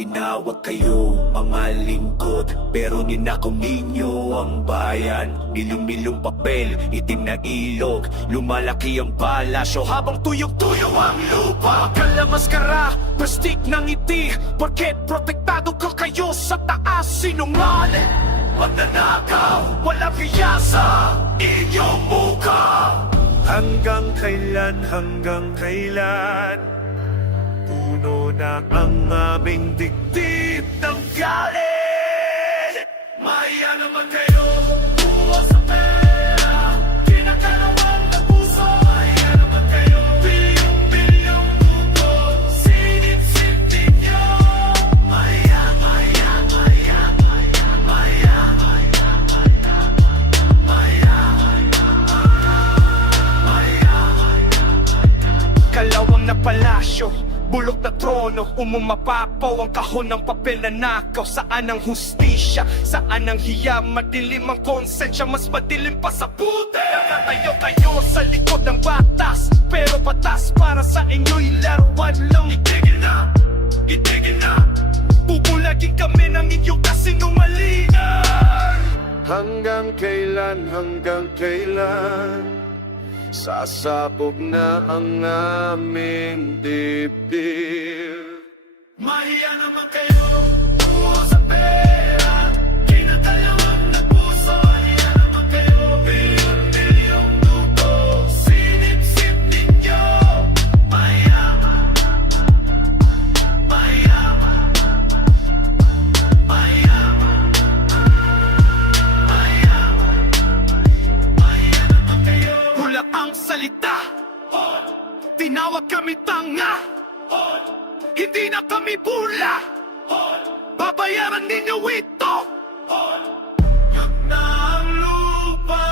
Tinawag kayo mga lingkod, pero ninakaw ninyo ang bayan. Milyong-milyong papel, itim na ilog, lumalaki ang palasyo habang tuyong-tuyo ang lupa. Kalamaskara, plastik ng ngiti, porket protektado ka kayo sa taas. Sinungaling, magnanakaw, walang piyasa, inyong muka. Hanggang kailan? Puno na ang aming dibdib ng galit. Maya naman kayo, buwas sa pera, kinakalawang na puso. Maya naman kayo, bilyong-bilyong mundo, sinip-sip ninyo. Maya. Kalawang na palasyo, bulok na trono, umumapapaw ang kahon ng papel na nakaw. Saan ang hustisya? Saan ang hiya? Madilim ang konsensya, mas madilim pa sa puti. Nakatayo kayo sa likod ng batas, pero patas para sa inyo'y laruan lang. Itigil na, bubulagin kami ng inyong kasinungalingan. Hanggang kailan? Sasabog na ang aming dibdib. Mahiya naman kayo, buwas sa pera, kinakalawang na puso. Mahiya naman kayo, bilyong-bilyong dugo, sinip-sip ninyo. Mahiya. Hula ang salita, tinawag kami tanga, hindi na kami bula, babayaran ninyo ito. Yag na ang lupa,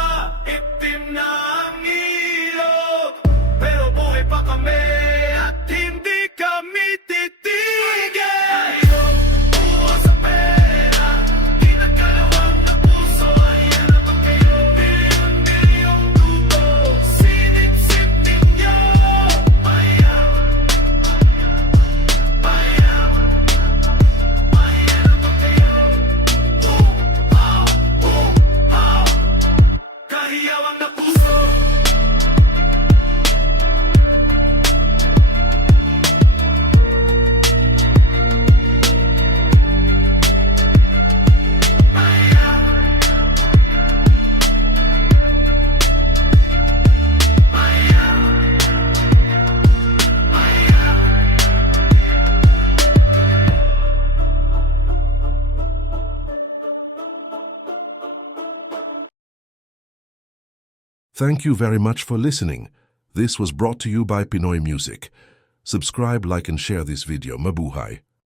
itim na ang ilog, pero buhay pa kami at hindi kami titigil. Buwas sa pera, kinakalawang na puso. Ayan naman kayo, bilyong-bilyong dugo, sinip-sip ninyo. Maya naman kayo, kahiyawang na puso. Thank you very much for listening. This was brought to you by Pinoy Music. Subscribe, like, and share this video. Mabuhay.